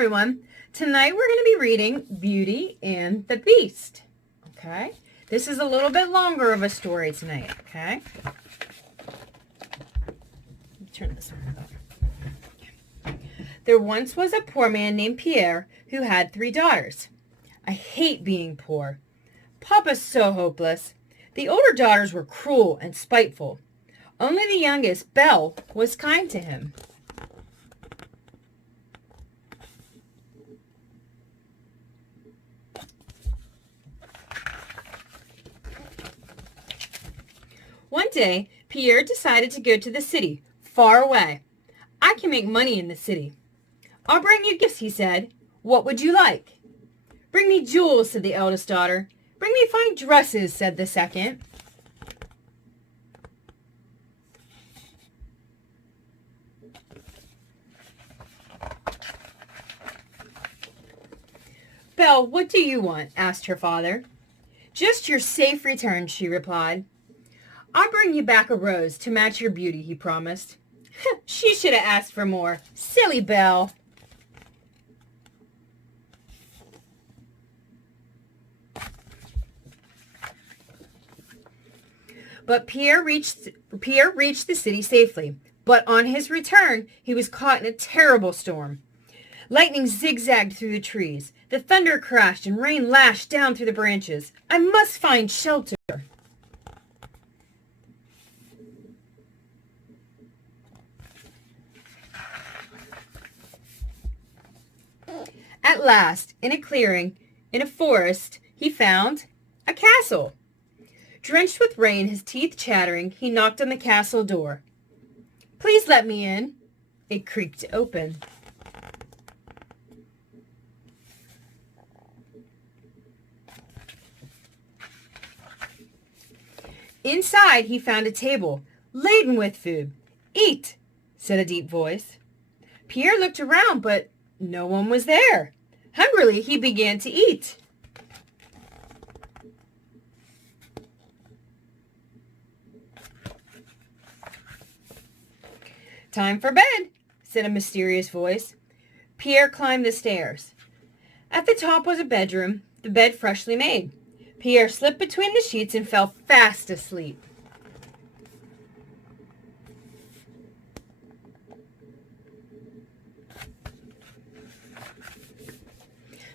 everyone. Tonight we're going to be reading Beauty and the Beast. Okay? This is a little bit longer of a story tonight. Okay? Let me turn this on. There once was a poor man named Pierre who had 3 daughters. I hate being poor. Papa's so hopeless. The older daughters were cruel and spiteful. Only the youngest, Belle, was kind to him. One day, Pierre decided to go to the city, far away. I can make money in the city. I'll bring you gifts, he said. What would you like? Bring me jewels, said the eldest daughter. Bring me fine dresses, said the second. Belle, what do you want? Asked her father. Just your safe return, she replied. I'll bring you back a rose to match your beauty, he promised. She should have asked for more. Silly Belle. But Pierre reached the city safely. But on his return, he was caught in a terrible storm. Lightning zigzagged through the trees. The thunder crashed and rain lashed down through the branches. I must find shelter. At last, in a clearing, in a forest, he found a castle. Drenched with rain, his teeth chattering, he knocked on the castle door. Please let me in. It creaked open. Inside, he found a table laden with food. Eat, said a deep voice. Pierre looked around, but no one was there. Hungrily, he began to eat. Time for bed, said a mysterious voice. Pierre climbed the stairs. At the top was a bedroom, the bed freshly made. Pierre slipped between the sheets and fell fast asleep.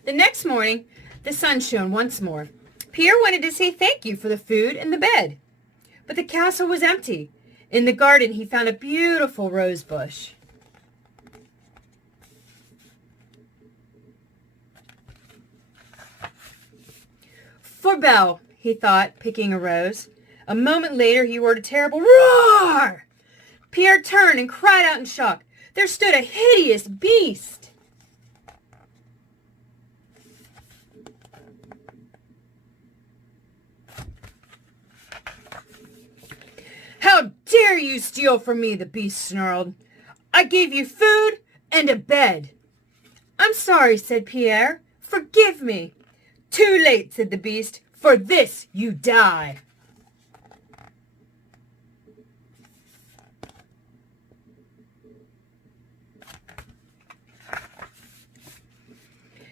The next morning, the sun shone once more. Pierre wanted to say thank you for the food and the bed. But the castle was empty. In the garden, he found a beautiful rose bush. For Belle, he thought, picking a rose. A moment later, he heard a terrible roar. Pierre turned and cried out in shock. There stood a hideous beast. How dare you steal from me, the beast snarled. I gave you food and a bed. I'm sorry, said Pierre. Forgive me. Too late, said the beast. For this you die.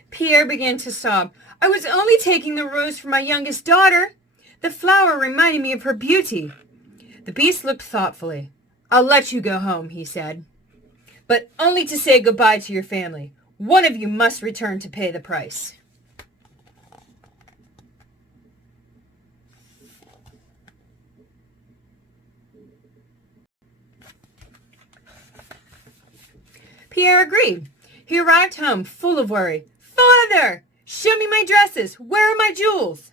Pierre began to sob. I was only taking the rose for my youngest daughter. The flower reminded me of her beauty. The beast looked thoughtfully. I'll let you go home, he said, but only to say goodbye to your family. One of you must return to pay the price. Pierre agreed. He arrived home full of worry. Father, show me my dresses. Where are my jewels?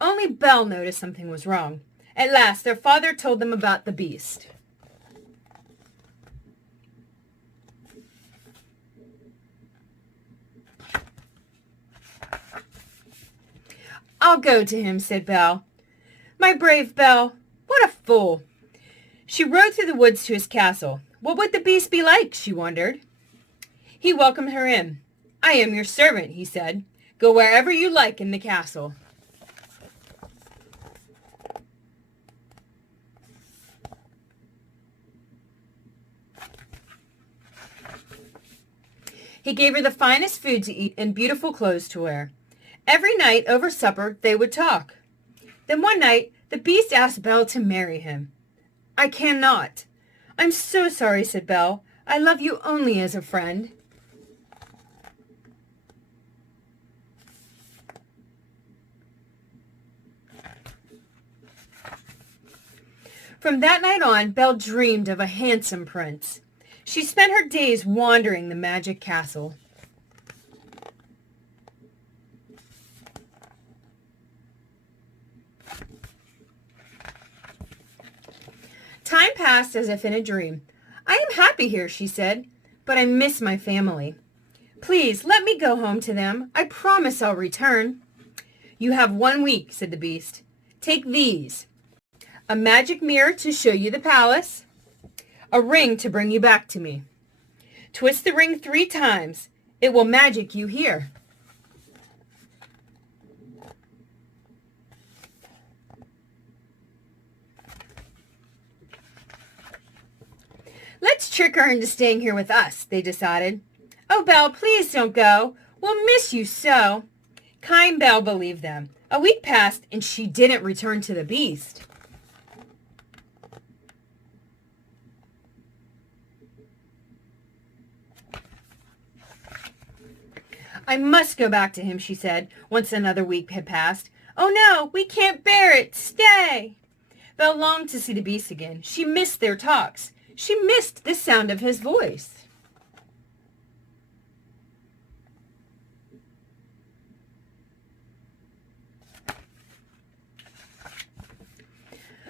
Only Belle noticed something was wrong. At last, their father told them about the beast. I'll go to him, said Belle. My brave Belle, what a fool. She rode through the woods to his castle. What would the beast be like, she wondered. He welcomed her in. I am your servant, he said. Go wherever you like in the castle. He gave her the finest food to eat and beautiful clothes to wear. Every night over supper they would talk. Then one night the Beast asked Belle to marry him. "I cannot." "I'm so sorry," said Belle. "I love you only as a friend." From that night on, Belle dreamed of a handsome prince. She spent her days wandering the magic castle. Time passed as if in a dream. "I am happy here," she said, "but I miss my family. Please let me go home to them. I promise I'll return." "You have 1 week," said the Beast. "Take these: a magic mirror to show you the palace, a ring to bring you back to me. Twist the ring 3 times. It will magic you here." "Let's trick her into staying here with us," they decided. "Oh, Belle, please don't go. We'll miss you so." Kind Belle believed them. A week passed, and she didn't return to the Beast. "I must go back to him," she said, once another week had passed. "Oh no, we can't bear it. Stay." Belle longed to see the Beast again. She missed their talks. She missed the sound of his voice.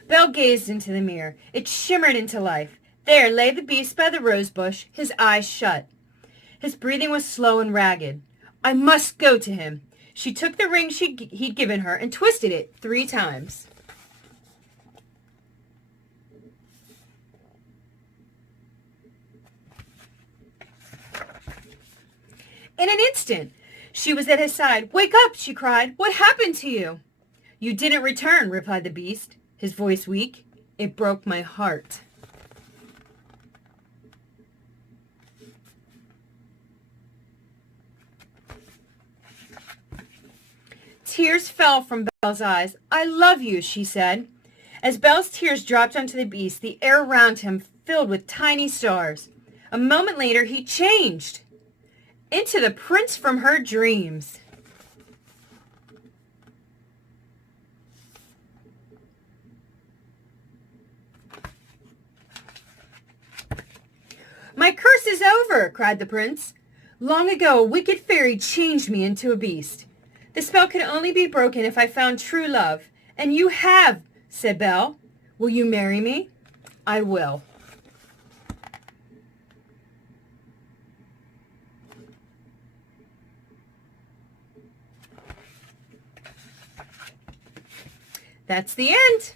Belle gazed into the mirror. It shimmered into life. There lay the Beast by the rose bush, his eyes shut. His breathing was slow and ragged. "I must go to him." She took the ring he'd given her and twisted it 3 times. In an instant, she was at his side. "Wake up," she cried. "What happened to you?" "You didn't return," replied the Beast, his voice weak. "It broke my heart." Tears fell from Belle's eyes. "I love you," she said. As Belle's tears dropped onto the Beast, the air around him filled with tiny stars. A moment later, he changed into the prince from her dreams. "My curse is over," cried the prince. "Long ago, a wicked fairy changed me into a beast. The spell could only be broken if I found true love. And you have," said Belle. "Will you marry me?" "I will." That's the end.